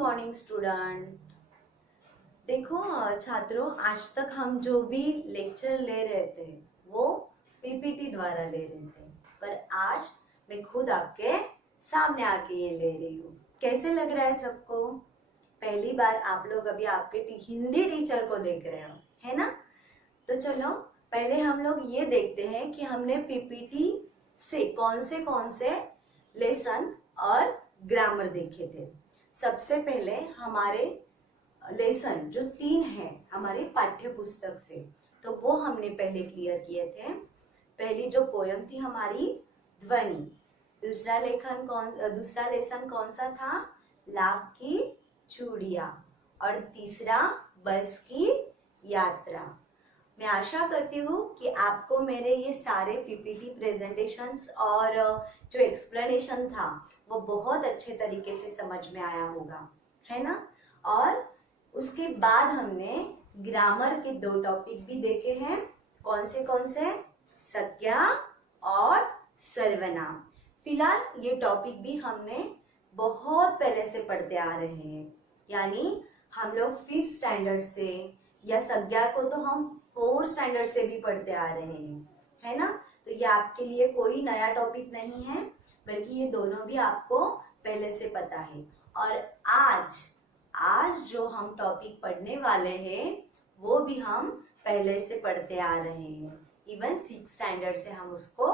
Morning student. देखो छात्रों, आज तक हम जो भी लेक्चर ले रहे थे वो पीपीटी द्वारा ले रहे थे, पर आज मैं खुद आपके सामने आके ये ले रही हूँ। कैसे लग रहा है सबको? पहली बार आप लोग अभी आपके हिंदी टीचर को देख रहे हो, है ना? तो चलो पहले हम लोग ये देखते हैं कि हमने पीपीटी से कौन से लेसन और ग्रामर देखे थे। सबसे पहले हमारे लेसन जो 3 हैं हमारे पाठ्य पुस्तक से, तो वो हमने पहले क्लियर किए थे। पहली जो पोयम थी हमारी ध्वनि। दूसरा लेसन कौन सा था? लाख की चूड़िया। और तीसरा बस की यात्रा। मैं आशा करती हूँ कि आपको मेरे ये सारे पीपीटी प्रेजेंटेशंस और जो एक्सप्लेनेशन था वो बहुत अच्छे तरीके से समझ में आया होगा, है ना? और उसके बाद हमने ग्रामर के 2 टॉपिक भी देखे हैं। कौन से? संज्ञा और सर्वनाम। फिलहाल ये टॉपिक भी हमने बहुत पहले से पढ़ते आ रहे हैं, यानी हम लोग 5th स्टैंडर्ड से, या संज्ञा को तो हम 4th स्टैंडर्ड से भी पढ़ते आ रहे हैं, है ना? तो ये आपके लिए कोई नया टॉपिक नहीं है, बल्कि ये दोनों भी आपको पहले से पता है। और आज जो हम टॉपिक पढ़ने वाले हैं वो भी हम पहले से पढ़ते आ रहे हैं। इवन 6th स्टैंडर्ड से हम उसको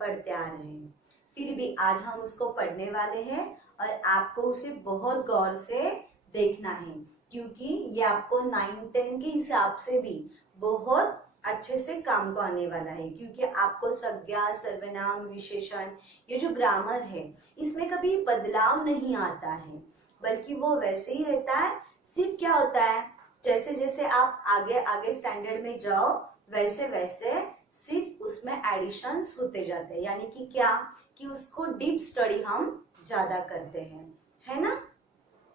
पढ़ते आ रहे हैं। फिर भी आज हम उसको पढ़ने वाले हैं और आपको उसे बहुत गौर से देखना है, क्योंकि ये आपको 9-10 के हिसाब से भी बहुत अच्छे से काम को आने वाला है। क्योंकि आपको संज्ञा, सर्वनाम, विशेषण, ये जो ग्रामर है इसमें कभी बदलाव नहीं आता है, बल्कि वो वैसे ही रहता है। सिर्फ क्या होता है, जैसे जैसे आप आगे आगे स्टैंडर्ड में जाओ वैसे वैसे सिर्फ उसमें एडिशंस होते जाते हैं, यानी कि क्या कि उसको डीप स्टडी हम ज्यादा करते हैं, है ना?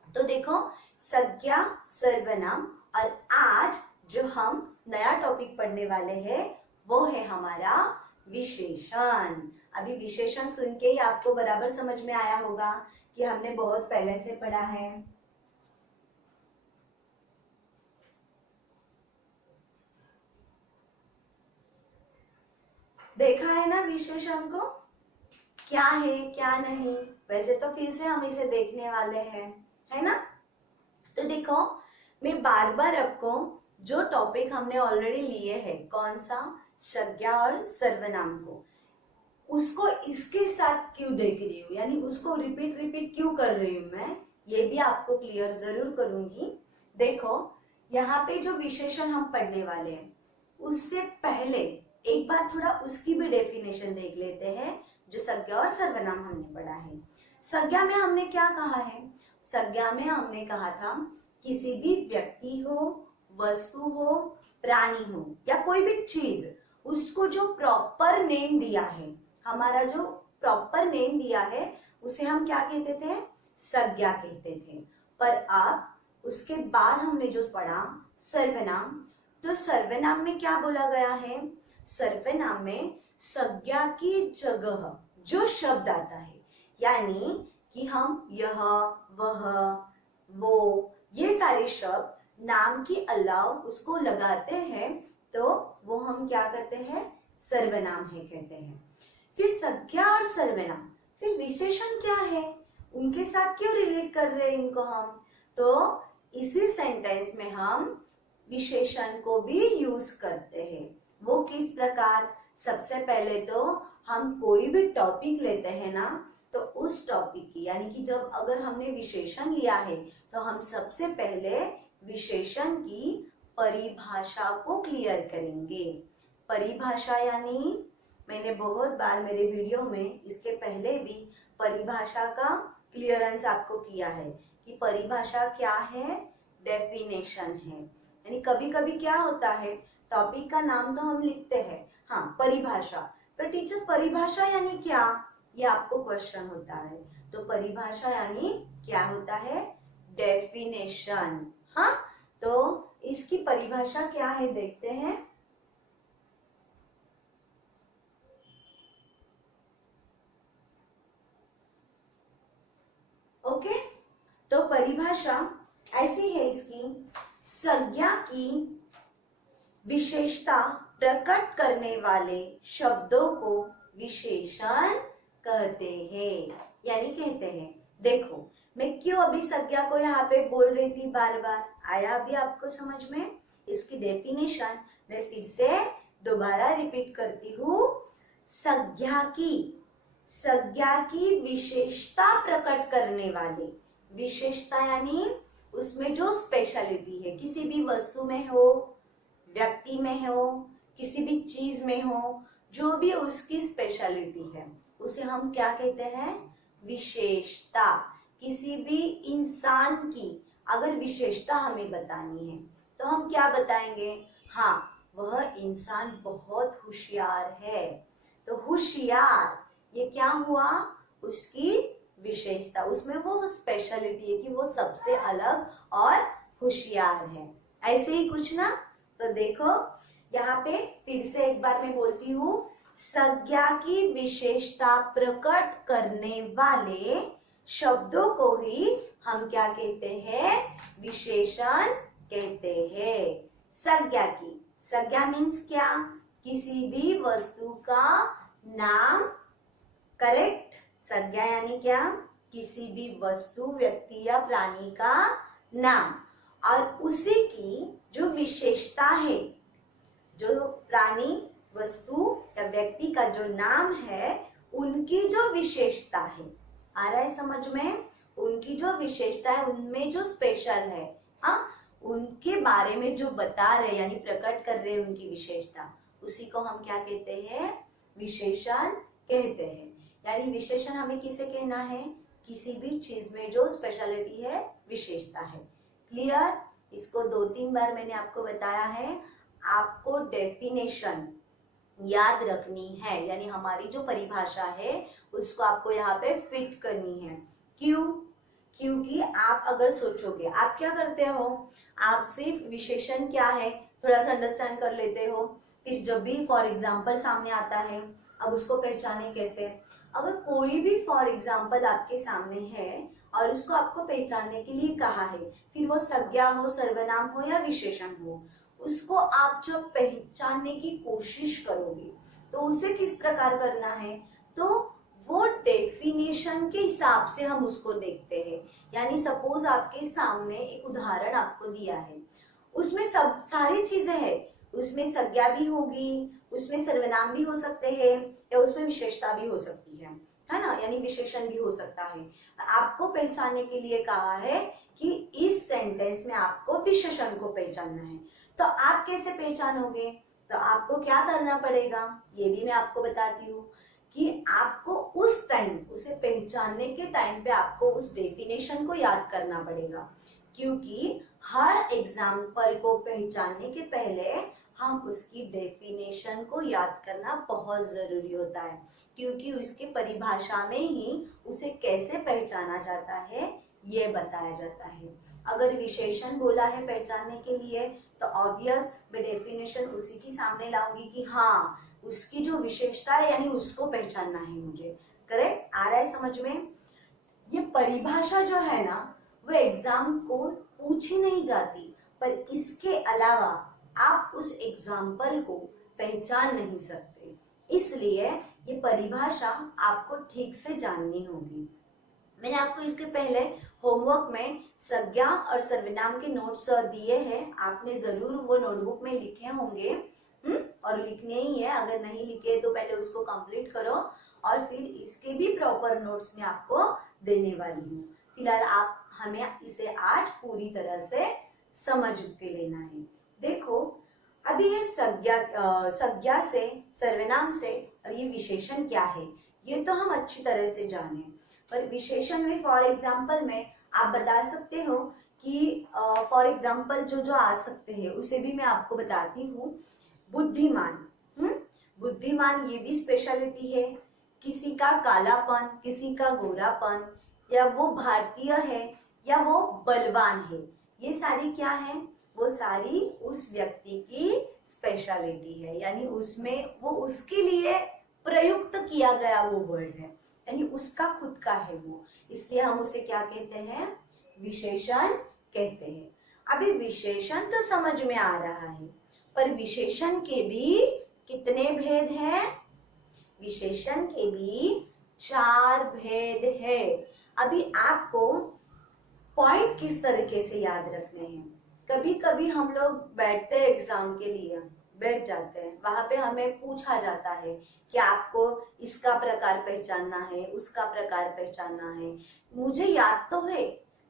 तो देखो, संज्ञा, सर्वनाम, और आज जो हम नया टॉपिक पढ़ने वाले हैं वो है हमारा विशेषण। अभी विशेषण सुन के ही आपको बराबर समझ में आया होगा कि हमने बहुत पहले से पढ़ा है। देखा है ना विशेषण को, क्या है क्या नहीं? वैसे तो फिर से हम इसे देखने वाले हैं, है ना? तो देखो, मैं बार बार आपको जो टॉपिक हमने ऑलरेडी लिए हैं, कौन सा? संज्ञा और सर्वनाम को, उसको इसके साथ क्यों देख रही हूँ, यानी उसको रिपीट क्यों कर रही हूँ मैं, ये भी आपको क्लियर जरूर करूंगी। देखो, यहाँ पे जो विशेषण हम पढ़ने वाले हैं उससे पहले एक बार थोड़ा उसकी भी डेफिनेशन देख लेते हैं, जो संज्ञा और सर्वनाम हमने पढ़ा है। संज्ञा में हमने क्या कहा है? संज्ञा में हमने कहा था किसी भी व्यक्ति हो, वस्तु हो, प्राणी हो, या कोई भी चीज, उसको जो प्रॉपर नेम दिया है, हमारा जो प्रॉपर नेम दिया है उसे हम क्या कहते थे? संज्ञा कहते थे। पर अब उसके बाद हमने जो पढ़ा सर्वनाम, तो सर्वनाम में क्या बोला गया है? सर्वनाम में संज्ञा की जगह जो शब्द आता है, यानी कि हम यह, वह, वो, ये सारे शब्द नाम के अलावा उसको लगाते हैं, तो वो हम क्या करते हैं? सर्वनाम है कहते हैं। फिर संज्ञा और सर्वनाम, फिर विशेषण क्या है? उनके साथ क्यों रिलेट कर रहे हैं इनको हम? तो इसी सेंटेंस में हम विशेषण को भी यूज करते हैं। वो किस प्रकार? सबसे पहले तो हम कोई भी टॉपिक लेते हैं ना, तो उस टॉपिक की, यानी कि जब अगर हमने विशेषण लिया है तो हम सबसे पहले विशेषण की परिभाषा को क्लियर करेंगे। परिभाषा यानी, मैंने बहुत बार मेरे वीडियो में इसके पहले भी परिभाषा का क्लियरेंस आपको किया है कि परिभाषा क्या है, डेफिनेशन है। यानी कभी कभी क्या होता है, टॉपिक का नाम तो हम लिखते हैं, हाँ परिभाषा, पर टीचर परिभाषा यानी क्या, ये आपको क्वेश्चन होता है। तो परिभाषा यानी क्या होता है? डेफिनेशन। हाँ, तो इसकी परिभाषा क्या है देखते हैं। ओके, तो परिभाषा ऐसी है इसकी, संज्ञा की विशेषता प्रकट करने वाले शब्दों को विशेषण कहते हैं। यानी कहते हैं, देखो मैं क्यों अभी संज्ञा को यहाँ पे बोल रही थी बार बार, आया अभी आपको समझ में? इसकी डेफिनेशन मैं फिर से दोबारा रिपीट करती हूँ। संज्ञा की विशेषता प्रकट करने वाले, विशेषता यानी उसमें जो स्पेशलिटी है, किसी भी वस्तु में हो, व्यक्ति में हो, किसी भी चीज में हो, जो भी उसकी स्पेशलिटी है उसे हम क्या कहते हैं? विशेषता। किसी भी इंसान की अगर विशेषता हमें बतानी है तो हम क्या बताएंगे? हाँ, वह इंसान बहुत होशियार है। तो होशियार ये क्या हुआ? उसकी विशेषता, उसमें वो स्पेशलिटी है कि वो सबसे अलग और होशियार है। ऐसे ही कुछ ना। तो देखो यहाँ पे फिर से एक बार मैं बोलती हूँ, संज्ञा की विशेषता प्रकट करने वाले शब्दों को ही हम क्या कहते हैं? विशेषण कहते हैं। संज्ञा की, संज्ञा मीन्स क्या? किसी भी वस्तु का नाम, करेक्ट? संज्ञा यानी क्या? किसी भी वस्तु, व्यक्ति या प्राणी का नाम, और उसी की जो विशेषता है, जो प्राणी, वस्तु या व्यक्ति का जो नाम है, उनकी जो विशेषता है, आ रहा है समझ में? उनकी जो विशेषता है, उनमें जो स्पेशल है, हाँ, उनके बारे में जो बता रहे यानी प्रकट कर रहे उनकी विशेषता, उसी को हम क्या कहते हैं? विशेषण कहते हैं। यानी विशेषण हमें किसे कहना है? किसी भी चीज में जो स्पेशलिटी है, विशेषता है। क्लियर? इसको 2-3 बार मैंने आपको बताया है। आपको डेफिनेशन याद रखनी है, यानी हमारी जो परिभाषा है उसको आपको यहाँ पे फिट करनी है। क्यों? क्योंकि आप अगर सोचोगे, आप क्या करते हो, आप सिर्फ विशेषण क्या है थोड़ा सा अंडरस्टैंड कर लेते हो, फिर जब भी फॉर एग्जाम्पल सामने आता है, अब उसको पहचाने कैसे? अगर कोई भी फॉर एग्जाम्पल आपके सामने है और उसको आपको पहचानने के लिए कहा है, फिर वो संज्ञा हो, सर्वनाम हो या विशेषण हो, उसको आप जब पहचानने की कोशिश करोगे तो उसे किस प्रकार करना है? तो वो डेफिनेशन के हिसाब से हम उसको देखते हैं। यानी सपोज आपके सामने एक उदाहरण आपको दिया है, उसमें सब सारी चीजें हैं, उसमें संज्ञा भी होगी, उसमें सर्वनाम भी हो सकते हैं, या उसमें विशेषता भी हो सकती है ना? यानी विशेषण भी हो सकता है। आपको पहचानने के लिए कहा है कि इस सेंटेंस में आपको विशेषण को पहचानना है। तो आप कैसे पहचानोगे? तो आपको क्या करना पड़ेगा, ये भी मैं आपको बताती हूँ कि आपको उस टाइम, उसे पहचानने के टाइम पे आपको उस डेफिनेशन को याद करना पड़ेगा, क्योंकि हर एग्जाम्पल को पहचानने के पहले हम उसकी डेफिनेशन को याद करना बहुत जरूरी होता है, क्योंकि उसके परिभाषा में ही उसे कैसे पहचाना जाता है ये बताया जाता है। अगर विशेषण बोला है पहचानने के लिए तो ऑब्वियस मैं डेफिनेशन उसी की सामने लाऊंगी कि हाँ, उसकी जो विशेषता है यानी उसको पहचानना है मुझे। करेक्ट? आ रहा है समझ में? ये परिभाषा जो है ना, वो एग्जाम को पूछी नहीं जाती, पर इसके अलावा आप उस एग्जाम्पल को पहचान नहीं सकते, इसलिए ये परिभाषा आपको ठीक से जाननी होगी। मैंने आपको इसके पहले होमवर्क में संज्ञा और सर्वनाम के नोट्स दिए हैं, आपने जरूर वो नोटबुक में लिखे होंगे, और लिखने ही है, अगर नहीं लिखे तो पहले उसको कंप्लीट करो, और फिर इसके भी प्रॉपर नोट्स में आपको देने वाली हूँ। फिलहाल आप हमें इसे आज पूरी तरह से समझ के लेना है। देखो अभी ये संज्ञा से, सर्वनाम से, और ये विशेषण क्या है ये तो हम अच्छी तरह से जाने, पर विशेषण में फॉर एग्जाम्पल में आप बता सकते हो कि फॉर एग्जाम्पल जो आ सकते हैं उसे भी मैं आपको बताती हूँ। बुद्धिमान, बुद्धिमान ये भी स्पेशलिटी है। किसी का कालापन, किसी का गोरापन, या वो भारतीय है या वो बलवान है, ये सारी क्या है? वो सारी उस व्यक्ति की स्पेशलिटी है, यानी उसमें वो उसके लिए प्रयुक्त किया गया वो वर्ड है, यानी उसका खुद का है वो, इसलिए हम उसे क्या कहते हैं? विशेषण कहते हैं। अभी विशेषण तो समझ में आ रहा है, पर विशेषण के भी कितने भेद हैं? विशेषण के भी 4 भेद है। अभी आपको पॉइंट किस तरीके से याद रखने हैं? कभी कभी हम लोग बैठते हैं एग्जाम के लिए, बैठ जाते हैं, वहां पे हमें पूछा जाता है कि आपको इसका प्रकार पहचानना है, उसका प्रकार पहचानना है। मुझे याद तो है,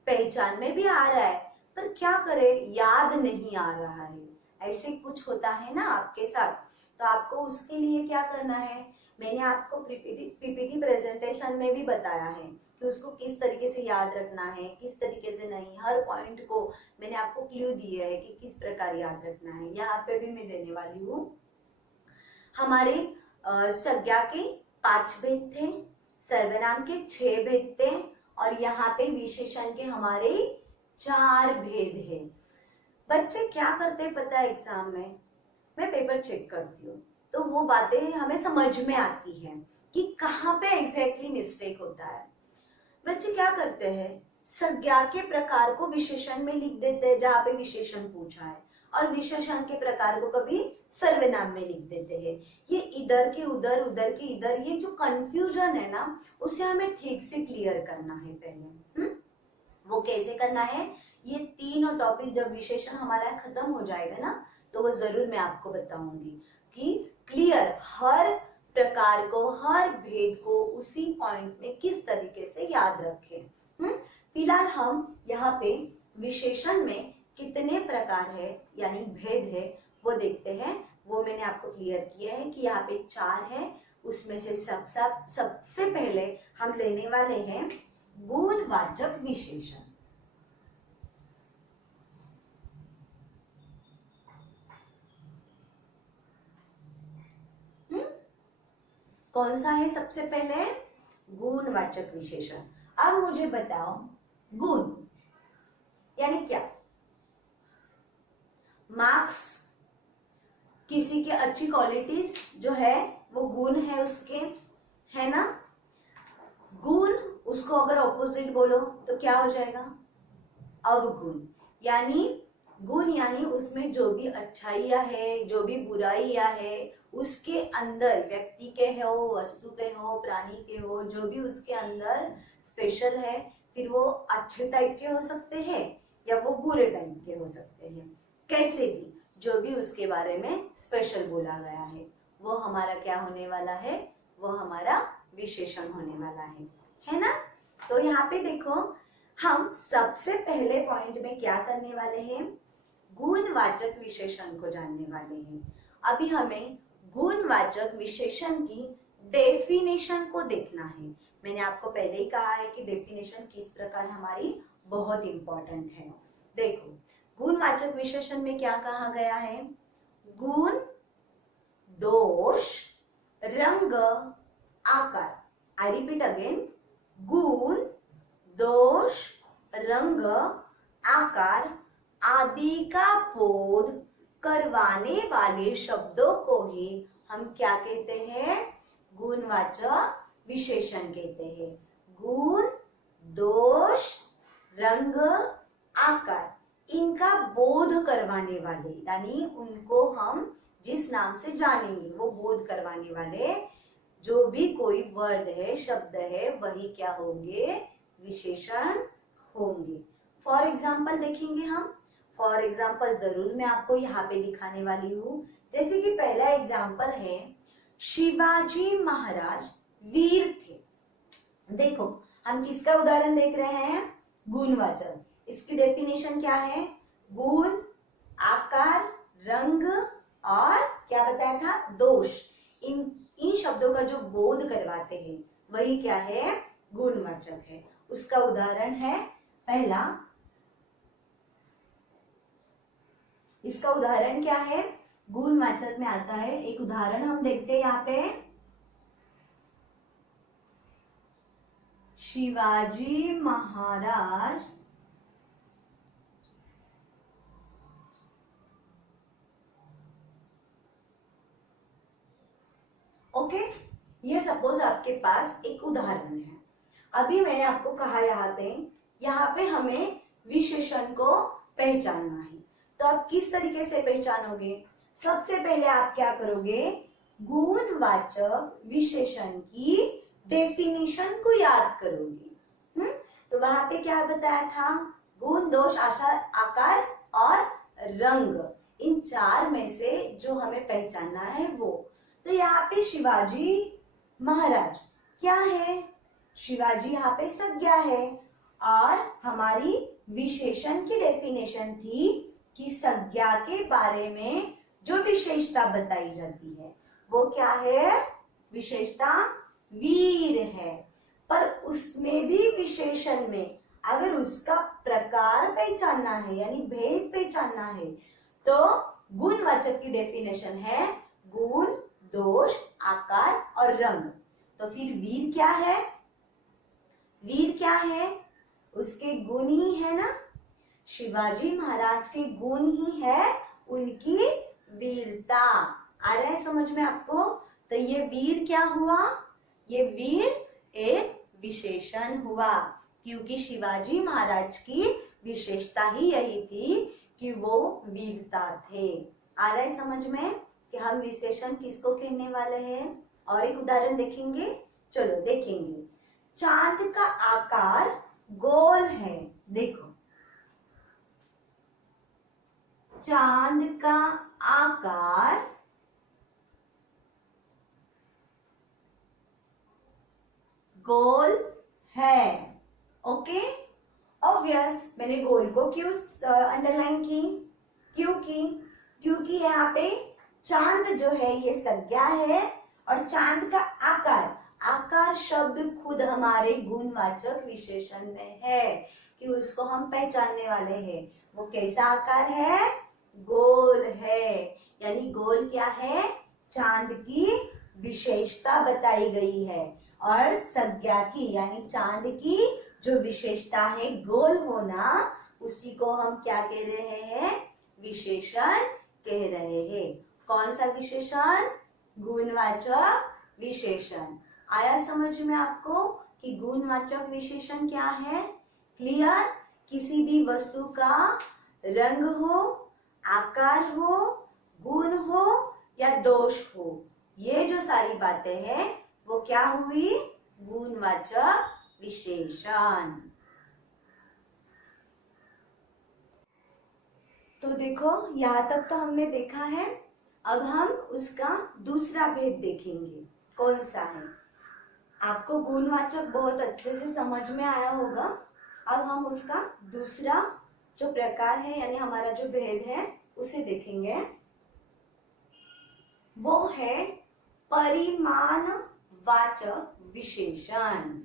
पहचान में भी आ रहा है, पर क्या करें, याद नहीं आ रहा है। ऐसे कुछ होता है ना आपके साथ, तो आपको उसके लिए क्या करना है? मैंने आपको पीपीटी प्रेजेंटेशन में भी बताया है कि उसको किस तरीके से याद रखना है, किस तरीके से नहीं। हर पॉइंट को मैंने आपको क्लू दिया है कि किस प्रकार याद रखना है। यहाँ पे भी मैं देने वाली हूँ। हमारे संज्ञा के 5 भेद थे, सर्वनाम के 6 भेद थे, और यहाँ पे विशेषण के हमारे 4 भेद है। बच्चे क्या करते हैं पता है? एग्जाम में मैं पेपर चेक करती हूँ, तो वो बातें हमें समझ में आती हैं कि कहाँ पे एग्जैक्टली मिस्टेक होता है। बच्चे क्या करते हैं? संज्ञा के प्रकार को विशेषण में लिख देते हैं जहाँ पे विशेषण पूछा है, और विशेषण के प्रकार को कभी सर्वनाम में लिख देते हैं। ये इधर के उधर, उधर के इधर, ये जो कंफ्यूजन है ना, उसे हमें ठीक से क्लियर करना है पहले। वो कैसे करना है? ये तीनों टॉपिक जब विशेषण हमारा खत्म हो जाएगा ना, तो वो जरूर मैं आपको बताऊंगी कि क्लियर हर प्रकार को, हर भेद को उसी पॉइंट में किस तरीके से याद रखें। फिलहाल हम यहाँ पे विशेषण में कितने प्रकार है यानी भेद है वो देखते हैं। वो मैंने आपको क्लियर किया है कि यहाँ पे 4 है। उसमें से सबसे पहले हम लेने वाले हैं गुणवाचक विशेषण। कौन सा है सबसे पहले? गुणवाचक विशेषण। अब मुझे बताओ, गुण यानी क्या? मार्क्स, किसी की अच्छी क्वालिटीज जो है वो गुण है उसके, है ना? गुण, उसको अगर ऑपोजिट बोलो तो क्या हो जाएगा? अवगुण। यानी गुण यानी उसमें जो भी अच्छाइयाँ है, जो भी बुराइयाँ है, उसके अंदर व्यक्ति के हो, वस्तु के हो, प्राणी के हो, जो भी उसके अंदर स्पेशल है, फिर वो अच्छे टाइप के हो सकते हैं या वो बुरे टाइप के हो सकते हैं। कैसे भी जो भी उसके बारे में स्पेशल बोला गया है वो हमारा क्या होने वाला है? वो हमारा विशेषण होने वाला है ना? तो यहाँ पे देखो, हम सबसे पहले पॉइंट में क्या करने वाले हैं? गुणवाचक विशेषण को जानने वाले हैं। अभी हमें गुणवाचक विशेषण की डेफिनेशन को देखना है। मैंने आपको पहले ही कहा है कि डेफिनेशन किस प्रकार हमारी बहुत इंपॉर्टेंट है। देखो, गुणवाचक विशेषण में क्या कहा गया है? गुण, दोष, रंग, आकार। आई रिपीट अगेन, गुण, दोष, रंग, आकार आदि का बोध करवाने वाले शब्दों को ही हम क्या कहते हैं? गुणवाचक विशेषण कहते हैं। गुण, दोष, रंग, आकार, इनका बोध करवाने वाले, यानी उनको हम जिस नाम से जानेंगे वो बोध करवाने वाले जो भी कोई वर्ड है, शब्द है, वही क्या होंगे? विशेषण होंगे। फॉर एग्जाम्पल देखेंगे हम। फॉर एग्जाम्पल जरूर मैं आपको यहाँ पे दिखाने वाली हूँ। जैसे कि पहला एग्जाम्पल है, शिवाजी महाराज वीर थे। देखो, हम किसका उदाहरण देख रहे हैं? गुणवाचक। इसकी डेफिनेशन क्या है? गुण, आकार, रंग और क्या बताया था? दोष। इन शब्दों का जो बोध करवाते हैं वही क्या है? गुणवाचक है। उसका उदाहरण है पहला, इसका उदाहरण क्या है? गुणवाचक में आता है, एक उदाहरण हम देखते हैं यहाँ पे। शिवाजी महाराज ओके, ये सपोज आपके पास एक उदाहरण है। अभी मैंने आपको कहा यहाँ पे हमें विशेषण को पहचानना है। तो आप किस तरीके से पहचानोगे? सबसे पहले आप क्या करोगे? गुणवाचक विशेषण की डेफिनेशन को याद करोगे। तो वहां पे क्या बताया था? गुण, दोष, आकार और रंग, इन चार में से जो हमें पहचानना है वो। तो यहाँ पे शिवाजी महाराज क्या है? शिवाजी यहाँ पे संज्ञा है और हमारी विशेषण की डेफिनेशन थी कि संज्ञा के बारे में जो विशेषता बताई जाती है वो क्या है? विशेषता वीर है। पर उसमें भी विशेषण में अगर उसका प्रकार पहचानना है यानी भेद पहचानना है तो गुणवाचक की डेफिनेशन है गुण, दोष, आकार और रंग। तो फिर वीर क्या है? वीर क्या है? उसके गुण ही है ना। शिवाजी महाराज के गुण ही है उनकी वीरता। आ रहा है समझ में आपको? तो ये वीर क्या हुआ? ये वीर एक विशेषण हुआ क्योंकि शिवाजी महाराज की विशेषता ही यही थी कि वो वीरता थे। आ रहा है समझ में कि हम विशेषण किसको कहने वाले हैं? और एक उदाहरण देखेंगे। चलो देखेंगे। चांद का आकार गोल है। देखो, चांद का आकार गोल है। Okay, obvious. मैंने गोल को क्यों अंडरलाइन की? क्योंकि यहाँ पे चांद जो है ये संज्ञा है और चांद का आकार शब्द खुद हमारे गुणवाचक विशेषण में है कि उसको हम पहचानने वाले हैं। वो कैसा आकार है? गोल है। यानी गोल क्या है? चांद की विशेषता बताई गई है और संज्ञा की यानी चांद की जो विशेषता है गोल होना, उसी को हम क्या कह रहे हैं? विशेषण कह रहे हैं। कौन सा विशेषण? गुणवाचक विशेषण। आया समझ में आपको कि गुणवाचक विशेषण क्या है? क्लियर? किसी भी वस्तु का रंग हो, आकार हो, गुण हो या दोष हो, ये जो सारी बातें हैं वो क्या हुई? गुणवाचक विशेषण। तो देखो, यहाँ तक तो हमने देखा है। अब हम उसका दूसरा भेद देखेंगे। कौन सा है? आपको गुणवाचक बहुत अच्छे से समझ में आया होगा। अब हम उसका दूसरा जो प्रकार है यानी हमारा जो भेद है उसे देखेंगे। वो है परिमाणवाचक विशेषण।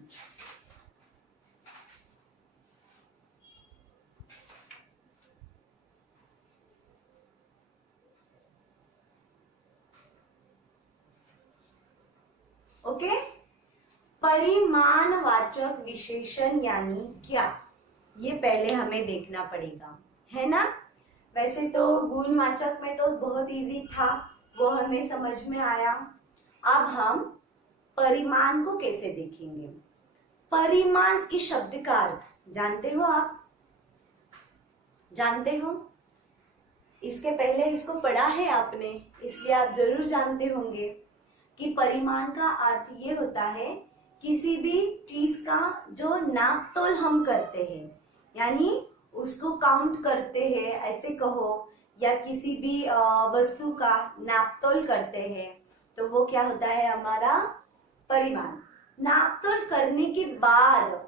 ओके, परिमाणवाचक विशेषण यानी क्या, ये पहले हमें देखना पड़ेगा, है ना। वैसे तो गुणवाचक में तो बहुत इजी था, वो हमें समझ में आया। अब हम परिमाण को कैसे देखेंगे। परिमाण इस शब्द का अर्थ जानते हो आप? जानते हो? इसके पहले इसको पढ़ा है आपने, इसलिए आप जरूर जानते होंगे कि परिमाण का अर्थ ये होता है किसी भी चीज का जो नाप तोल हम करते हैं, यानी उसको काउंट करते हैं ऐसे कहो, या किसी भी वस्तु का नाप तोल करते हैं तो वो क्या होता है? हमारा परिमाण। नाप तोल करने के बाद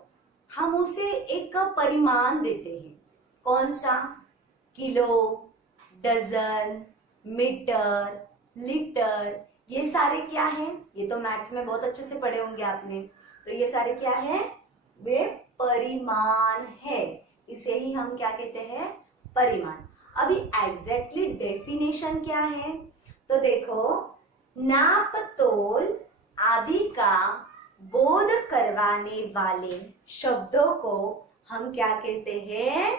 हम उसे एक परिमाण देते हैं। कौन सा? किलो, डजन, मीटर, लीटर, ये सारे क्या है? ये तो मैथ्स में बहुत अच्छे से पढ़े होंगे आपने। तो ये सारे क्या है? वे परिमाण है। इसे ही हम क्या कहते हैं? परिमाण। अभी एग्जैक्टली डेफिनेशन क्या है? तो देखो, नाप तोल आदि का बोध करवाने वाले शब्दों को हम क्या कहते हैं?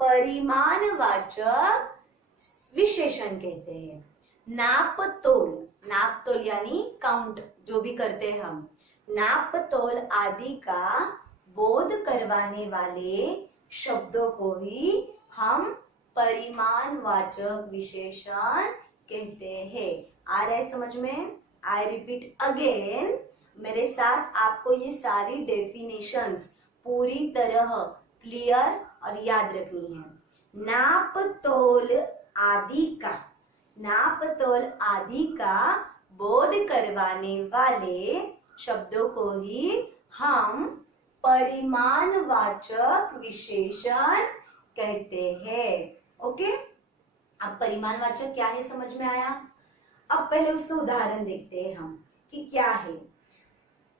परिमाणवाचक विशेषण कहते हैं। नाप तोल यानी काउंट जो भी करते हैं हम, नाप तोल आदि का बोध करवाने वाले शब्दों को ही हम परिमाणवाचक विशेषण कहते हैं। आ रहा है समझ में? आई रिपीट अगेन, मेरे साथ आपको ये सारी डेफिनेशंस पूरी तरह क्लियर और याद रखनी है। नाप तोल आदि का, नाप तोल आदि का बोध करवाने वाले शब्दों को ही हम परिमाणवाचक विशेषण कहते हैं। ओके, अब परिमाणवाचक क्या है समझ में आया? अब पहले उसका उदाहरण देखते हैं हम कि क्या है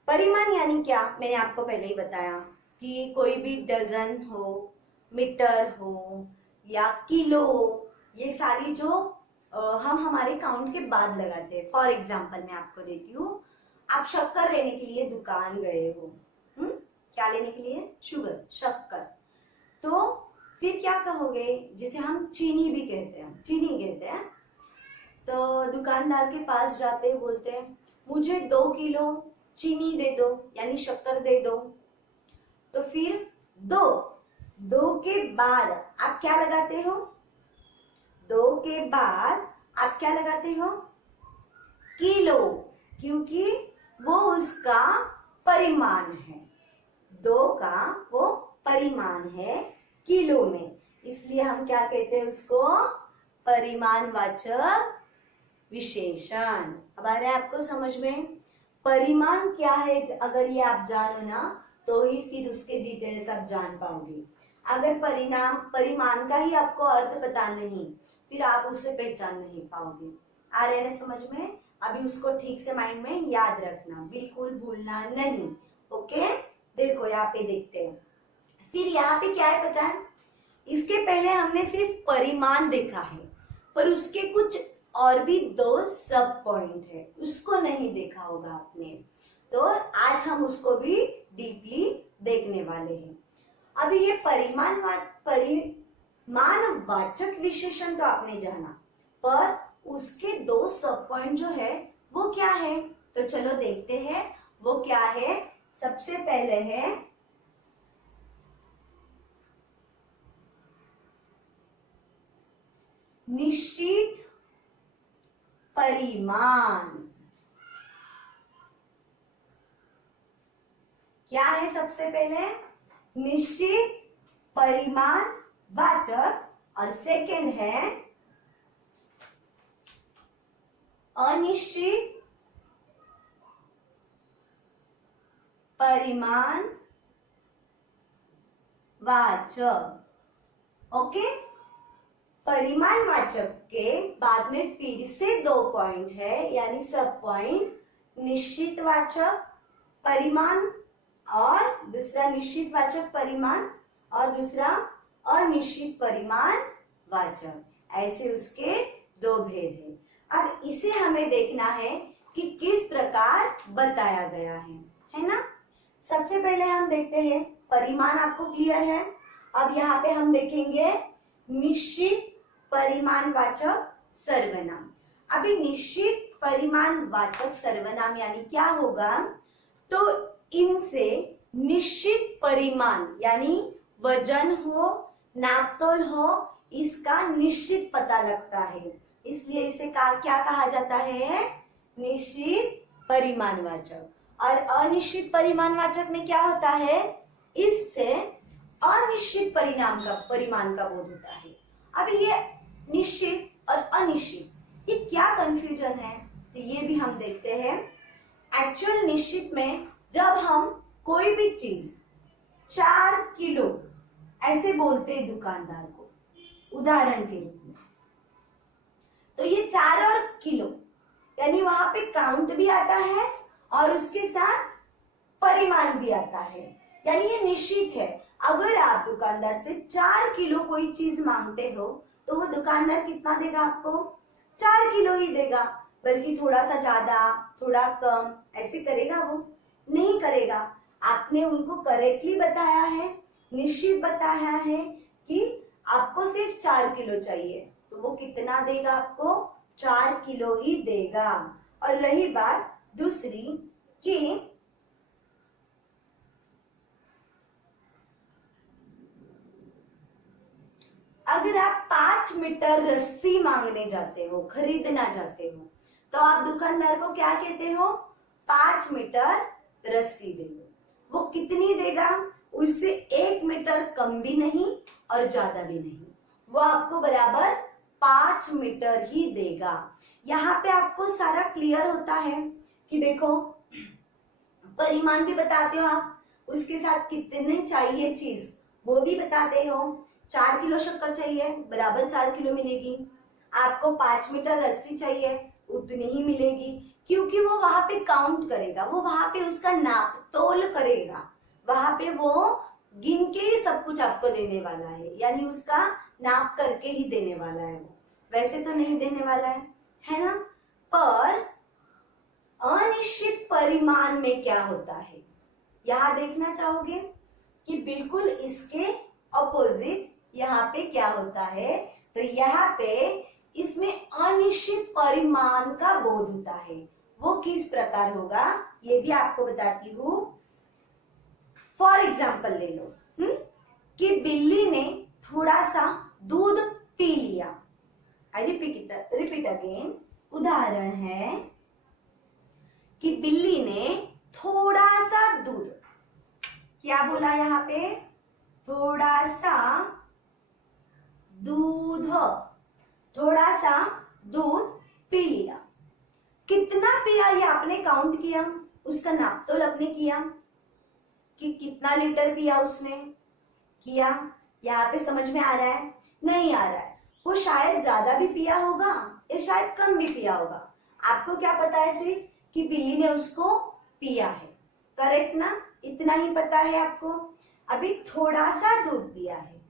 परिमाण। यानी क्या, मैंने आपको पहले ही बताया कि कोई भी डजन हो, मीटर हो या किलो हो, ये सारी जो हम हमारे काउंट के बाद लगाते हैं। फॉर एग्जाम्पल मैं आपको देती हूँ, आप शक्कर लेने के लिए दुकान गए हो, क्या लेने के लिए? शुगर, शक्कर। तो फिर क्या कहोगे? जिसे हम चीनी भी कहते हैं, चीनी कहते हैं। तो दुकानदार के पास जाते हैं, बोलते हैं मुझे 2 किलो चीनी दे दो, यानी शक्कर दे दो। तो फिर दो के बाद आप क्या लगाते हो? 2 के बाद आप क्या लगाते हो? किलो, क्योंकि वो उसका परिमाण है। 2 का वो परिमाण है किलो में, इसलिए हम क्या कहते हैं उसको? परिमाणवाचक विशेषण। अब आ रहा है आपको समझ में? परिमाण क्या है अगर ये आप जानो ना, तो ही फिर उसके डिटेल्स आप जान पाओगे। अगर परिमाण का ही आपको अर्थ पता नहीं, फिर आप उसे पहचान नहीं पाओगे। आ रहे हैं समझ में? अभी उसको ठीक से माइंड में याद रखना, बिल्कुल भूलना नहीं। ओके, देखो यहाँ पे देखते हैं। फिर यहाँ पे क्या है पता है? इसके पहले हमने सिर्फ परिमाण देखा है, पर उसके कुछ और भी 2 सब पॉइंट है, उसको नहीं देखा होगा आपने। तो आज हम उसको भी डीपली देखने वाले हैं। अभी ये परिमाणवाचक विशेषण तो आपने जाना, पर उसके 2 सब पॉइंट जो है वो क्या है? तो चलो देखते हैं वो क्या है। सबसे पहले है निश्चित परिमाण। क्या है सबसे पहले? निश्चित परिमाण वाचक, और सेकंड है अनिश्चित परिमाण वाचक। ओके, परिमाणवाचक के बाद में फिर से 2 पॉइंट है, यानी सब पॉइंट। निश्चितवाचक परिमाण और दूसरा निश्चितवाचक परिमाण, और दूसरा अनिश्चित परिमाण वाचक। ऐसे उसके 2 भेद हैं। अब इसे हमें देखना है कि किस प्रकार बताया गया है ना? सबसे पहले हम देखते हैं परिमाण, आपको क्लियर है। अब यहाँ पे हम देखेंगे निश्चित परिमाणवाचक सर्वनाम। अभी निश्चित परिमाणवाचक सर्वनाम यानी क्या होगा? तो इनसे निश्चित परिमाण यानी वजन हो, नापतोल हो, इसका निश्चित पता लगता है, इसलिए इसे क्या कहा जाता है? निश्चित परिमाणवाचक। और अनिश्चित परिमाणवाचक में क्या होता है? इससे अनिश्चित परिमाण का बोध होता है। अब ये निश्चित और अनिश्चित, ये क्या कंफ्यूजन है? तो ये भी हम देखते हैं। एक्चुअल निश्चित में जब हम कोई भी चीज 4 किलो ऐसे बोलते हैं दुकानदार को, उदाहरण के रूप में, तो ये 4 और किलो यानी वहां पे काउंट भी आता है और उसके साथ परिमाण भी आता है, यानी ये निश्चित है। अगर आप दुकानदार से 4 किलो कोई चीज मांगते हो तो वो दुकानदार कितना देगा आपको? 4 किलो ही देगा, बल्कि थोड़ा सा ज्यादा थोड़ा कम ऐसे करेगा? वो नहीं करेगा। आपने उनको करेक्टली बताया है, निश्चित बताया है कि आपको सिर्फ 4 किलो चाहिए, तो वो कितना देगा आपको? 4 किलो ही देगा। और रही बात दूसरी कि अगर आप 5 मीटर रस्सी मांगने जाते हो, खरीदना चाहते हो, तो आप दुकानदार को क्या कहते हो? 5 मीटर रस्सी दे दो। वो कितनी देगा? उससे 1 मीटर कम भी नहीं और ज्यादा भी नहीं, वो आपको बराबर 5 मीटर ही देगा। यहाँ पे आपको सारा क्लियर होता है कि देखो परिमाण भी बताते हो आप, उसके साथ कितने चाहिए चीज वो भी बताते हो। 4 किलो शक्कर चाहिए, बराबर 4 किलो मिलेगी। आपको 5 मीटर रस्सी चाहिए, उतनी ही मिलेगी, क्योंकि वो वहां पे काउंट करेगा, वो वहां पे उसका नाप तोल करेगा, वहां पे वो गिन के ही सब कुछ आपको देने वाला है, यानी उसका नाप करके ही देने वाला है वो, वैसे तो नहीं देने वाला है ना। पर अनिश्चित परिमाण में क्या होता है, यहाँ देखना चाहोगे कि बिल्कुल इसके ऑपोजिट यहाँ पे क्या होता है। तो यहाँ पे इसमें अनिश्चित परिमाण का बोध होता है। वो किस प्रकार होगा ये भी आपको बताती हूँ। फॉर एग्जाम्पल ले लो कि बिल्ली ने थोड़ा सा दूध पी लिया। I repeat again. उदाहरण है कि बिल्ली ने थोड़ा सा दूध, क्या बोला यहाँ पे? थोड़ा सा दूध, थोड़ा सा दूध पी लिया। कितना पिया ये आपने काउंट किया, उसका नापतोल आपने किया कि कितना लीटर पिया उसने किया। यहाँ पे समझ में आ रहा है? नहीं आ रहा है। वो शायद ज्यादा भी पिया होगा या शायद कम भी पिया होगा, आपको क्या पता है? सिर्फ कि बिल्ली ने उसको पिया है, करेक्ट ना? इतना ही पता है आपको। अभी थोड़ा सा दूध पिया है,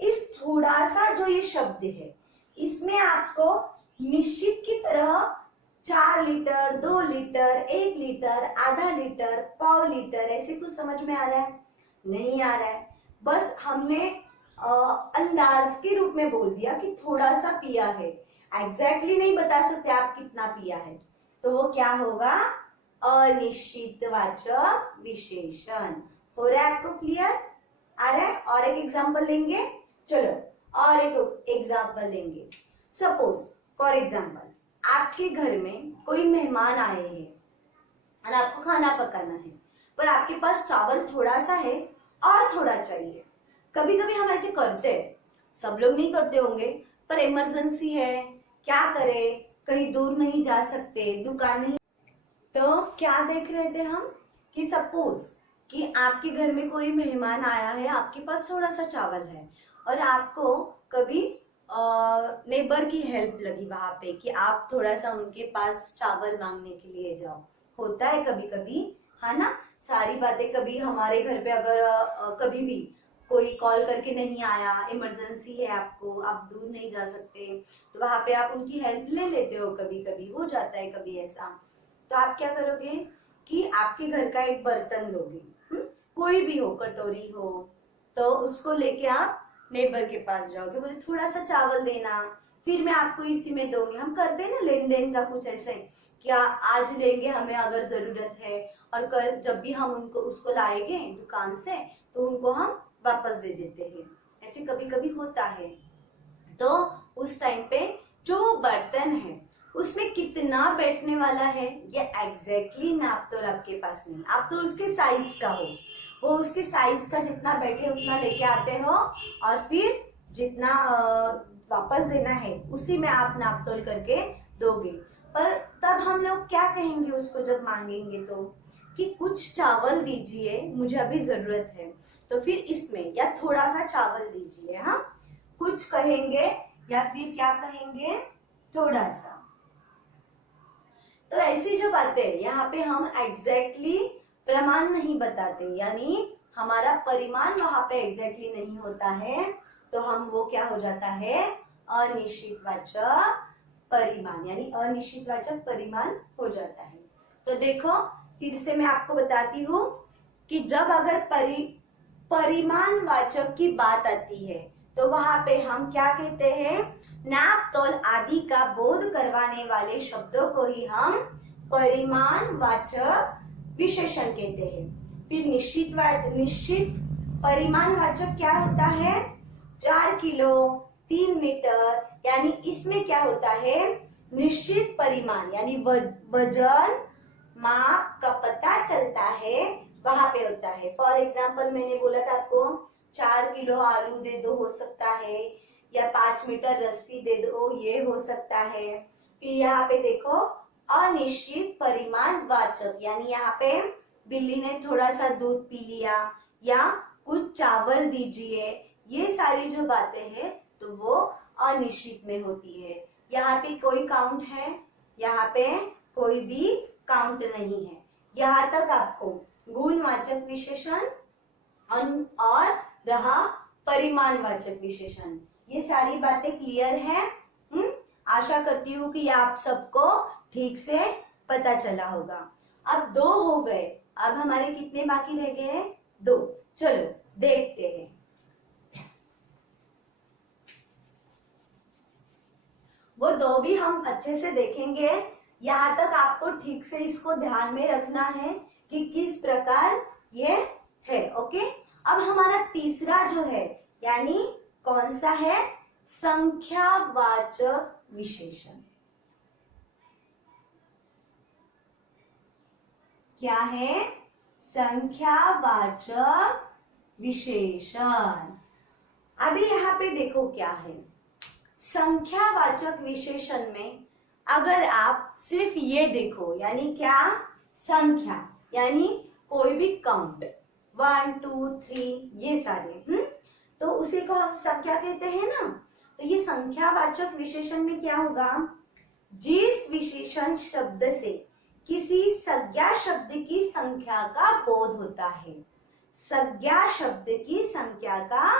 इस थोड़ा सा जो ये शब्द है इसमें आपको निश्चित की तरह 4 लीटर, 2 लीटर, 1 लीटर, आधा लीटर, पाव लीटर ऐसे कुछ समझ में आ रहा है? नहीं आ रहा है। बस हमने अंदाज के रूप में बोल दिया कि थोड़ा सा पिया है, एग्जैक्टली नहीं बता सकते आप कितना पिया है, तो वो क्या होगा? अनिश्चितवाचक विशेषण। हो रहा है आपको क्लियर? आ रहा है? और एक एग्जांपल लेंगे, चलो और एक एग्जांपल लेंगे। सपोज फॉर एग्जांपल आपके घर में कोई मेहमान आए हैं और आपको खाना पकाना है, पर आपके पास चावल थोड़ा सा है और थोड़ा चाहिए। कभी कभी हम ऐसे करते हैं, सब लोग नहीं करते होंगे, पर इमरजेंसी है, क्या करें, कहीं दूर नहीं जा सकते, दुकान नहीं, तो क्या देख रहे थे हम कि सपोज कि आपके घर में कोई मेहमान आया है, आपके पास थोड़ा सा चावल है और आपको कभी नेबर की हेल्प लगी वहां पे कि आप थोड़ा सा उनके पास चावल मांगने के लिए जाओ। होता है कभी कभी, है ना? सारी बातें कभी हमारे घर पे अगर कभी भी कोई कॉल करके नहीं आया, इमरजेंसी है आपको, आप दूर नहीं जा सकते, तो वहां पे आप उनकी हेल्प ले लेते हो, कभी कभी हो जाता है कभी ऐसा। तो आप क्या करोगे कि आपके घर का एक बर्तन लोगे, कोई भी हो, कटोरी हो, तो उसको लेके आप नेबर के पास जाओगे, बोले थोड़ा सा चावल देना, फिर मैं आपको इसी में दूंगी। हम करते हैं ना लेन देन का कुछ ऐसे, क्या आज लेंगे हमें अगर जरूरत है, और कल जब भी हम उनको उसको लाएंगे दुकान से तो उनको हम वापस दे देते हैं। ऐसे कभी कभी होता है। तो उस टाइम पे जो बर्तन है उसमें कितना बैठने वाला है ये एग्जैक्टली नाप तो आपके पास नहीं, आप तो उसके साइज का हो, वो उसके साइज का जितना बैठे उतना लेके आते हो और फिर जितना वापस देना है उसी में आप नाप तोल करके दोगे। पर तब हम लोग क्या कहेंगे उसको जब मांगेंगे तो, कि कुछ चावल दीजिए, मुझे अभी जरूरत है, तो फिर इसमें या थोड़ा सा चावल दीजिए, हाँ कुछ कहेंगे, या फिर क्या कहेंगे? थोड़ा सा। तो ऐसी जो बातें यहाँ पे हम एग्जैक्टली प्रमाण नहीं बताते, यानी हमारा परिमाण वहां पे एग्जैक्टली नहीं होता है, तो हम वो क्या हो जाता है? अनिश्चितवाचक परिमाण, यानी अनिश्चितवाचक परिमाण हो जाता है। तो देखो फिर से मैं आपको बताती हूँ कि जब अगर परिमाणवाचक की बात आती है तो वहां पे हम क्या कहते हैं? नाप तोल आदि का बोध करवाने वाले शब्दों को ही हम परिमाणवाचक विशेषण कहते हैं। फिर निश्चित परिमाणवाचक क्या होता है? 4 किलो, 3 मीटर, यानी इसमें क्या होता है, निश्चित परिमाण यानी वजन माप का पता चलता है, वहां पे होता है। फॉर एग्जाम्पल मैंने बोला था आपको 4 किलो आलू दे दो, हो सकता है, या 5 मीटर रस्सी दे दो, ये हो सकता है। फिर यहाँ पे देखो अनिश्चित परिमाण वाचक, यानी यहाँ पे बिल्ली ने थोड़ा सा दूध पी लिया या कुछ चावल दीजिए, ये सारी जो बातें हैं तो वो अनिश्चित में होती है। यहाँ पे कोई काउंट है, यहाँ पे कोई भी काउंट नहीं है। यहाँ तक आपको गुणवाचक विशेषण और रहा परिमाणवाचक विशेषण, ये सारी बातें क्लियर है। आशा करती हूँ कि आप सबको ठीक से पता चला होगा। अब 2 हो गए, अब हमारे कितने बाकी रह गए हैं, 2। चलो देखते हैं। वो 2 भी हम अच्छे से देखेंगे। यहाँ तक आपको ठीक से इसको ध्यान में रखना है कि किस प्रकार ये है। ओके, अब हमारा तीसरा जो है, यानी कौन सा है, संख्यावाचक विशेषण। क्या है, संख्यावाचक विशेषण। अभी यहाँ पे देखो क्या है, संख्यावाचक विशेषण में अगर आप सिर्फ ये देखो, यानी क्या, संख्या, यानी कोई भी काउंट 1 2 3 ये सारे, तो उसी को हम संख्या कहते हैं ना। तो ये संख्यावाचक विशेषण में क्या होगा, जिस विशेषण शब्द से किसी संज्ञा शब्द की संख्या का बोध होता है, संज्ञा शब्द की संख्या का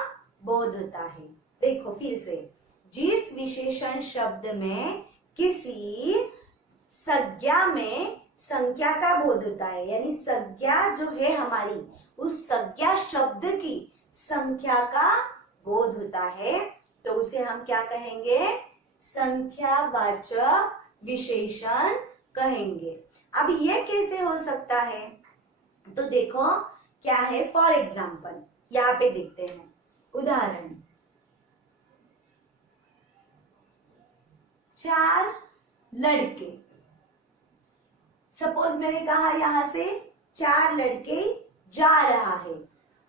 बोध होता है। देखो फिर से, जिस विशेषण शब्द में किसी संज्ञा में संख्या का बोध होता है, यानी संज्ञा जो है हमारी, उस संज्ञा शब्द की संख्या का बोध होता है, तो उसे हम क्या कहेंगे, संख्यावाचक विशेषण कहेंगे। अब ये कैसे हो सकता है, तो देखो क्या है, फॉर एग्जाम्पल यहाँ पे देखते हैं उदाहरण, 4 लड़के, सपोज मैंने कहा यहां से 4 लड़के जा रहा है।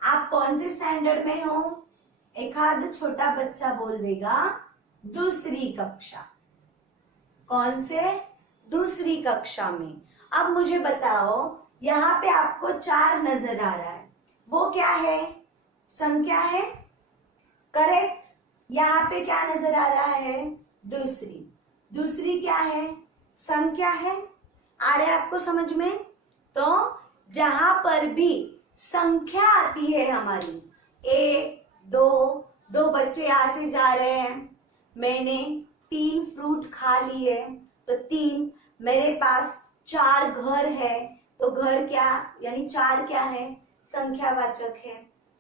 आप कौन से स्टैंडर्ड में हो, एक आध छोटा बच्चा बोल देगा दूसरी कक्षा। कौन से, दूसरी कक्षा में। अब मुझे बताओ, यहाँ पे आपको 4 नजर आ रहा है, वो क्या है, संख्या है, करेक्ट। यहाँ पे क्या नजर आ रहा है, दूसरी, दूसरी क्या है, संख्या है। आ रहा है आपको समझ में। तो जहां पर भी संख्या आती है हमारी, 1 2 बच्चे यहां से जा रहे हैं, मैंने 3 फ्रूट खा लिए, तो 3, मेरे पास 4 घर है, तो घर क्या, यानी 4 क्या है, संख्यावाचक है।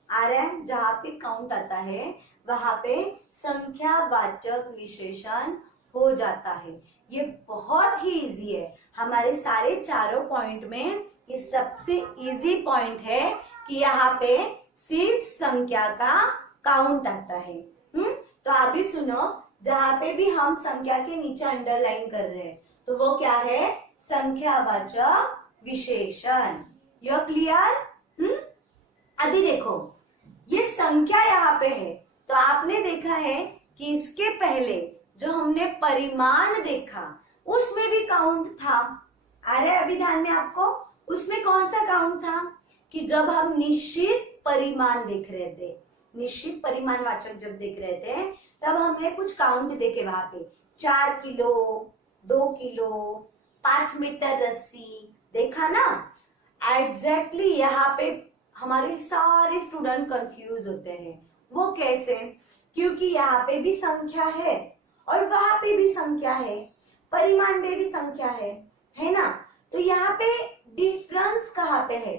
आ रहा है, जहां पे काउंट आता है वहां पे संख्यावाचक विशेषण हो जाता है। ये बहुत ही इजी है, हमारे सारे चारों पॉइंट में ये सबसे इजी पॉइंट है कि यहाँ पे सिर्फ संख्या का काउंट आता है। तो आप भी सुनो, जहां पे भी हम संख्या के नीचे अंडरलाइन कर रहे हैं तो वो क्या है, संख्यावाचक विशेषण। You clear. अभी देखो, ये संख्या यहाँ पे है, तो आपने देखा है कि इसके पहले जो हमने परिमाण देखा उसमें भी काउंट था। आ रहा है अभी ध्यान में आपको, उसमें कौन सा काउंट था, कि जब हम निश्चित परिमाण देख रहे थे, निश्चित परिमाणवाचक जब देख रहे थे, तब हमने कुछ काउंट देखे वहां पे, 4 किलो, 2 किलो, 5 मीटर रस्सी, देखा ना। एग्जैक्टली यहाँ पे हमारे सारे स्टूडेंट कंफ्यूज होते हैं। वो कैसे, क्योंकि यहाँ पे भी संख्या है और वहां पे भी संख्या है, परिमाण में भी संख्या है ना। तो यहाँ पे डिफरेंस कहाँ पे है,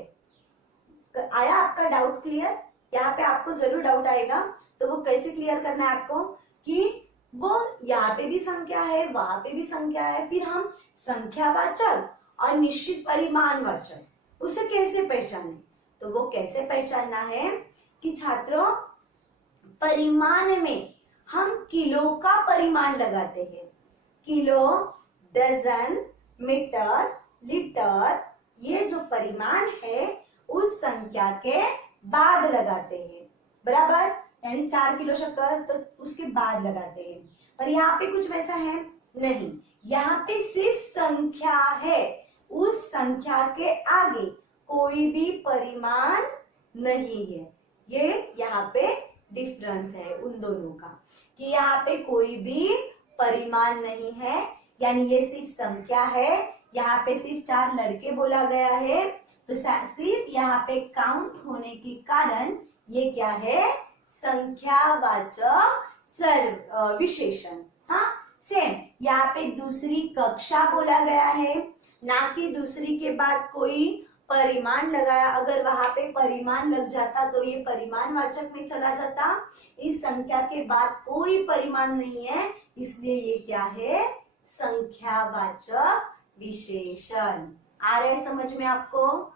आया आपका डाउट क्लियर। यहाँ पे आपको जरूर डाउट आएगा, तो वो कैसे क्लियर करना है आपको, कि वो यहाँ पे भी संख्या है, वहां पे भी संख्या है, फिर हम संख्यावाचक और निश्चित परिमाणवाचक उसे कैसे पहचाने। तो वो कैसे पहचानना है कि छात्रों, परिमाण में हम किलो का परिमाण लगाते हैं, किलो, डजन, मीटर, लीटर, ये जो परिमाण है उस संख्या के बाद लगाते हैं, बराबर। यानी 4 किलो शक्कर तो उसके बाद लगाते हैं। पर यहाँ पे कुछ वैसा है नहीं, यहाँ पे सिर्फ संख्या है, उस संख्या के आगे कोई भी परिमाण नहीं है। ये यहाँ पे डिफरेंस है उन दोनों का, कि यहाँ पे कोई भी परिमाण नहीं है, यानी ये सिर्फ संख्या है। यहाँ पे सिर्फ 4 लड़के बोला गया है, तो सिर्फ यहाँ पे काउंट होने के कारण ये क्या है, संख्यावाचक विशेषण। हाँ, सेम यहाँ पे दूसरी कक्षा बोला गया है, ना कि दूसरी के बाद कोई परिमाण लगाया। अगर वहां पे परिमाण लग जाता तो ये परिमाणवाचक में चला जाता। इस संख्या के बाद कोई परिमाण नहीं है, इसलिए ये क्या है, संख्यावाचक विशेषण। आ रहा है समझ में आपको?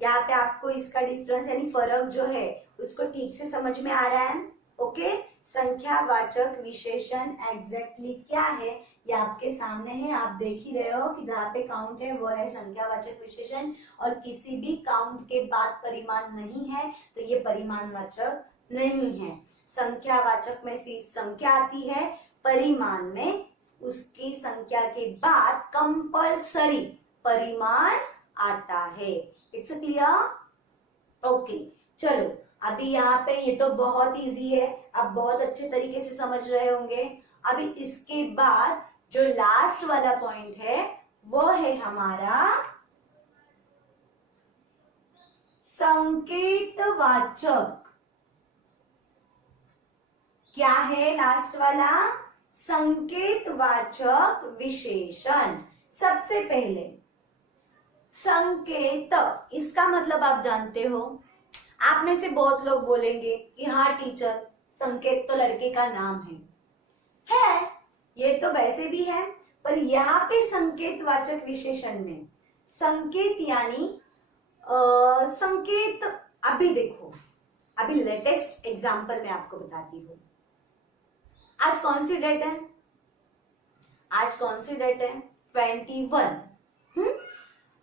यहाँ पे आपको इसका डिफरेंस यानी फर्क जो है उसको ठीक से समझ में आ रहा है? ओके, संख्यावाचक विशेषण एग्जैक्टली क्या है ये आपके सामने है, आप देख ही रहे हो कि जहाँ पे काउंट है वो है संख्यावाचक विशेषण, और किसी भी काउंट के बाद परिमाण नहीं है तो ये परिमाणवाचक नहीं है। संख्यावाचक में सिर्फ संख्या आती है, परिमाण में उसकी संख्या के बाद कंपल्सरी परिमाण आता है। It's clear? ओके, चलो अभी यहाँ पे ये तो बहुत इजी है, आप बहुत अच्छे तरीके से समझ रहे होंगे। अभी इसके बाद जो लास्ट वाला पॉइंट है वो है हमारा संकेतवाचक। क्या है लास्ट वाला? संकेतवाचक विशेषण। सबसे पहले संकेत, इसका मतलब आप जानते हो। आप में से बहुत लोग बोलेंगे कि हाँ टीचर, संकेत तो लड़के का नाम है, ये तो वैसे भी है, पर यहाँ पे संकेतवाचक विशेषण में संकेत यानी संकेत। अभी देखो, अभी लेटेस्ट एग्जांपल मैं आपको बताती हूँ। आज कौन सी डेट है? आज कौन सी डेट है? 21।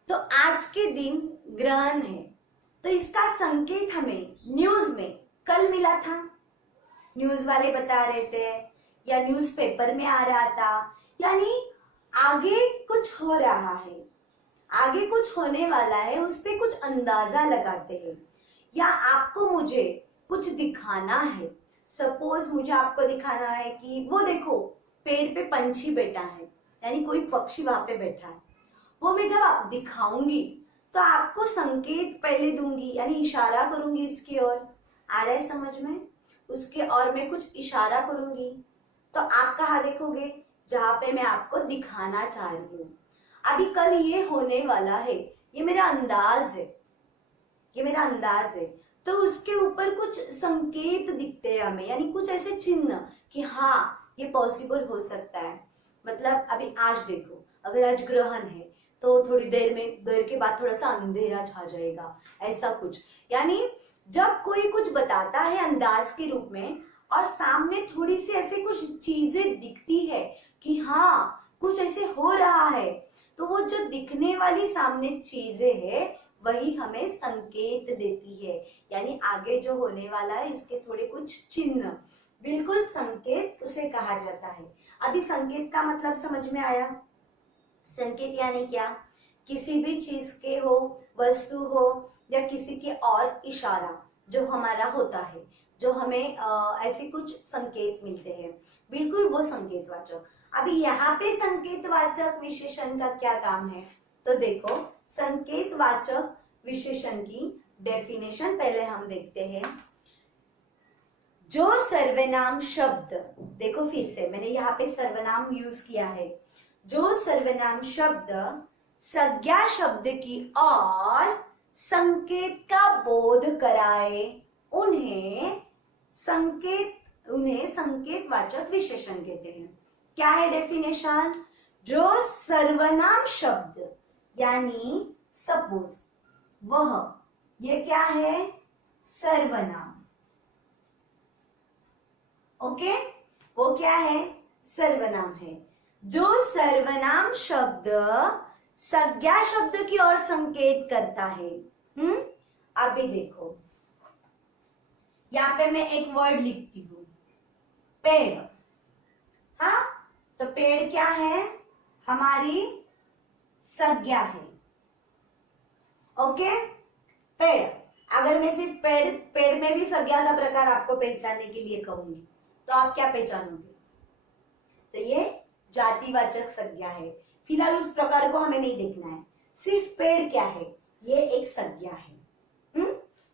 तो आज के दिन ग्रहण है, तो इसका संकेत हमें न्यूज में कल मिला था, न्यूज वाले बता रहे थे या न्यूज़पेपर में आ रहा था, यानी आगे कुछ हो रहा है, आगे कुछ होने वाला है, उस पे कुछ अंदाजा लगाते हैं। या आपको मुझे कुछ दिखाना है, सपोज मुझे आपको दिखाना है कि वो देखो पेड़ पे पंछी बैठा है, यानी कोई पक्षी वहां पे बैठा है, वो मैं जब आप दिखाऊंगी तो आपको संकेत पहले दूंगी, यानी इशारा करूंगी इसकी ओर। आ रहा है समझ में? उसके और मैं कुछ इशारा करूंगी तो आप कहाँ देखोगे? जहां पे मैं आपको दिखाना चाह रही हूँ। अभी कल ये होने वाला है, ये मेरा अंदाज है, ये मेरा अंदाज है, तो उसके ऊपर कुछ संकेत दिखते हैं हमें, यानी कुछ ऐसे चिन्ह कि हाँ ये पॉसिबल हो सकता है। मतलब अभी आज देखो, अगर आज ग्रहण है तो थोड़ी देर के बाद थोड़ा सा अंधेरा छा जाएगा, ऐसा कुछ। यानी जब कोई कुछ बताता है अंदाज के रूप में और सामने थोड़ी सी ऐसे कुछ चीजें दिखती है कि हाँ कुछ ऐसे हो रहा है, तो वो जो दिखने वाली सामने चीजें है वही हमें संकेत देती है, यानी आगे जो होने वाला है इसके थोड़े कुछ चिन्ह, बिल्कुल संकेत उसे कहा जाता है। अभी संकेत का मतलब समझ में आया? संकेत यानी क्या? किसी भी चीज के हो, वस्तु हो या किसी के और इशारा जो हमारा होता है, जो हमें ऐसे कुछ संकेत मिलते हैं, बिल्कुल वो संकेतवाचक। अभी यहाँ पे संकेतवाचक विशेषण का क्या काम है? तो देखो, संकेतवाचक विशेषण की डेफिनेशन पहले हम देखते हैं। जो सर्वनाम शब्द, देखो फिर से मैंने यहाँ पे सर्वनाम यूज किया है, जो सर्वनाम शब्द संज्ञा शब्द की और संकेत का बोध कराए उन्हें संकेतवाचक विशेषण कहते हैं। क्या है डेफिनेशन? जो सर्वनाम शब्द यानी सपोज, वह, ये क्या है? सर्वनाम। ओके, वो क्या है? सर्वनाम है। जो सर्वनाम शब्द संज्ञा शब्द की ओर संकेत करता है। अभी देखो, यहाँ पे मैं एक वर्ड लिखती हूँ, पेड़। हाँ, तो पेड़ क्या है? हमारी संज्ञा है। ओके, पेड़। अगर मैं सिर्फ पेड़ पेड़ में भी संज्ञा का प्रकार आपको पहचानने के लिए कहूंगी तो आप क्या पहचानोगे? तो ये जातिवाचक संज्ञा है। फिलहाल उस प्रकार को हमें नहीं देखना है, सिर्फ पेड़ क्या है, ये एक संज्ञा है।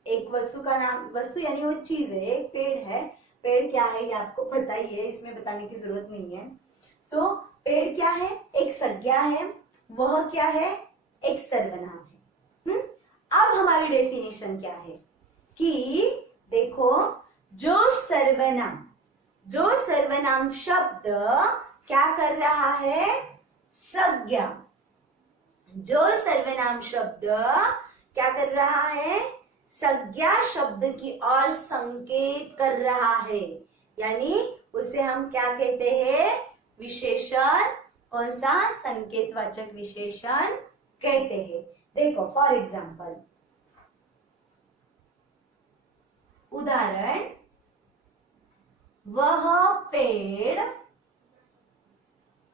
एक वस्तु का नाम, वस्तु यानी वो चीज है, एक पेड़ है। पेड़ क्या है ये आपको पता ही है, इसमें बताने की जरूरत नहीं है। सो पेड़ क्या है? एक संज्ञा है। वह क्या है? एक सर्वनाम है। अब हमारी डेफिनेशन क्या है कि देखो, जो सर्वनाम शब्द क्या कर रहा है? संज्ञा। जो सर्वनाम शब्द क्या कर रहा है? संज्ञा शब्द की ओर संकेत कर रहा है, यानी उसे हम क्या कहते हैं? विशेषण। कौन सा? संकेतवाचक विशेषण कहते हैं। देखो, फॉर एग्जाम्पल, उदाहरण, वह पेड़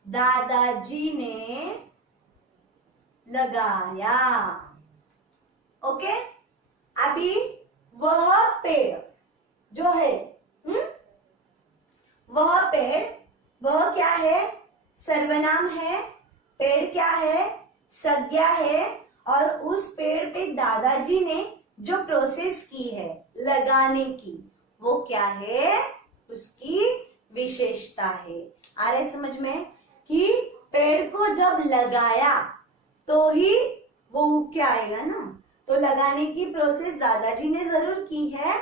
दादाजी ने लगाया। ओके, अभी वह पेड़ जो है, वह पेड़, वह क्या है? सर्वनाम है। पेड़ क्या है? संज्ञा है। और उस पेड़ पे दादाजी ने जो प्रोसेस की है लगाने की, वो क्या है? उसकी विशेषता है। आ रहा है समझ में कि पेड़ को जब लगाया तो ही वो उग के आएगा ना। तो लगाने की प्रोसेस दादाजी ने जरूर की है,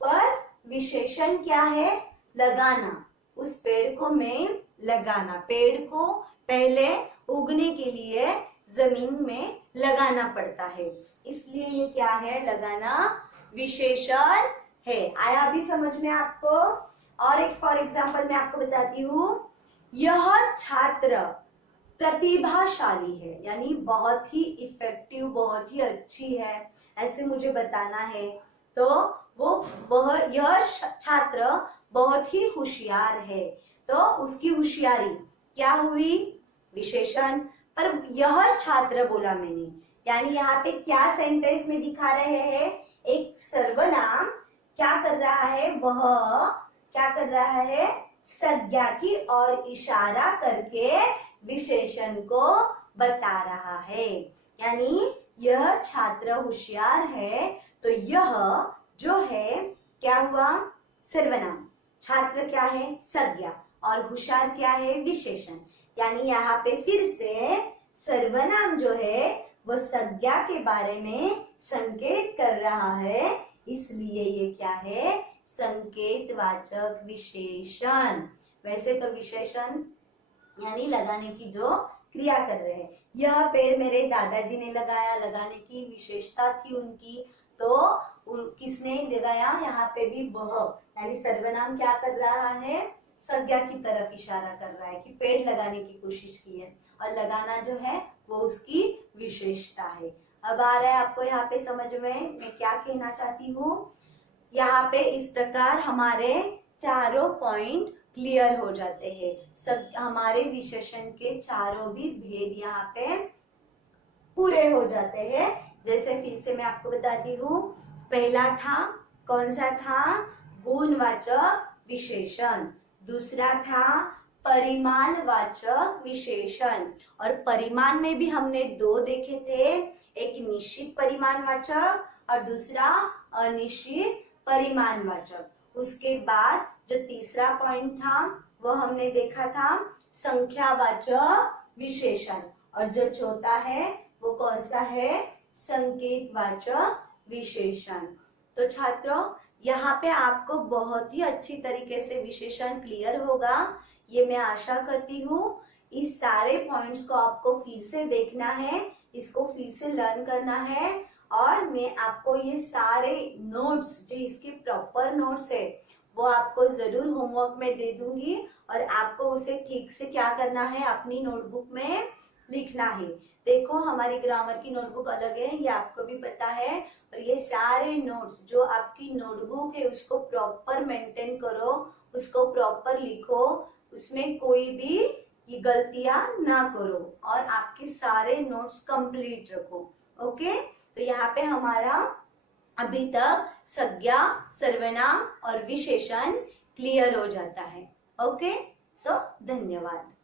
पर विशेषण क्या है? लगाना। उस पेड़ को मैं लगाना, पेड़ को पहले उगने के लिए जमीन में लगाना पड़ता है, इसलिए ये क्या है? लगाना विशेषण है। आया अभी समझ में आपको? और एक फॉर एग्जाम्पल मैं आपको बताती हूँ, यह छात्र प्रतिभाशाली है, यानी बहुत ही इफेक्टिव, बहुत ही अच्छी है, ऐसे मुझे बताना है। तो यह छात्र बहुत ही होशियार है, तो उसकी होशियारी क्या हुई? विशेषण। पर यह छात्र बोला मैंने, यानी यहाँ पे क्या सेंटेंस में दिखा रहे हैं? एक सर्वनाम क्या कर रहा है? वह क्या कर रहा है? संज्ञा की ओर इशारा करके विशेषण को बता रहा है, यानी यह छात्र होशियार है। तो यह जो है क्या हुआ? सर्वनाम। छात्र क्या है? संज्ञा। और होशियार क्या है? विशेषण। यानी यहाँ पे फिर से सर्वनाम जो है वो संज्ञा के बारे में संकेत कर रहा है, इसलिए ये क्या है? संकेतवाचक विशेषण। वैसे तो विशेषण यानी लगाने की जो क्रिया कर रहे हैं। यह पेड़ मेरे दादाजी ने लगाया, लगाने की विशेषता थी उनकी, तो किसने लगाया? यहाँ पे भी वह, यानी सर्वनाम क्या कर रहा है? संज्ञा की तरफ इशारा कर रहा है कि पेड़ लगाने की कोशिश की है, और लगाना जो है वो उसकी विशेषता है। अब आ रहा है आपको यहाँ पे समझ में मैं क्या कहना चाहती हूँ? यहाँ पे इस प्रकार हमारे चारों पॉइंट क्लियर हो जाते हैं। सब हमारे विशेषण के चारों भी भेद यहाँ पे पूरे हो जाते हैं। जैसे फिर से मैं आपको बताती हूँ, पहला था, कौन सा था? गुणवाचक विशेषण। दूसरा था परिमाणवाचक विशेषण, और परिमाण में भी हमने दो देखे थे, एक निश्चित परिमाणवाचक और दूसरा अनिश्चित परिमाणवाचक। उसके बाद जो तीसरा पॉइंट था वो हमने देखा था संख्यावाचक विशेषण, और जो चौथा है वो कौन सा है? संकेतवाचक विशेषण। तो छात्रों, यहाँ पे आपको बहुत ही अच्छी तरीके से विशेषण क्लियर होगा, ये मैं आशा करती हूँ। इस सारे पॉइंट्स को आपको फिर से देखना है, इसको फिर से लर्न करना है, और मैं आपको ये सारे नोट्स जो इसके प्रॉपर नोट्स है वो आपको जरूर होमवर्क में दे दूंगी और आपको उसे ठीक से क्या करना है, अपनी नोटबुक में लिखना है। देखो हमारी ग्रामर की नोटबुक अलग है, ये आपको भी पता है। और ये सारे नोट्स जो आपकी नोटबुक है उसको प्रॉपर मेंटेन करो, उसको प्रॉपर लिखो, उसमें कोई भी ये गलतियां ना करो और आपके सारे नोट्स कंप्लीट रखो। ओके, तो यहाँ पे हमारा अभी तक संज्ञा, सर्वनाम और विशेषण क्लियर हो जाता है। ओके, सो धन्यवाद।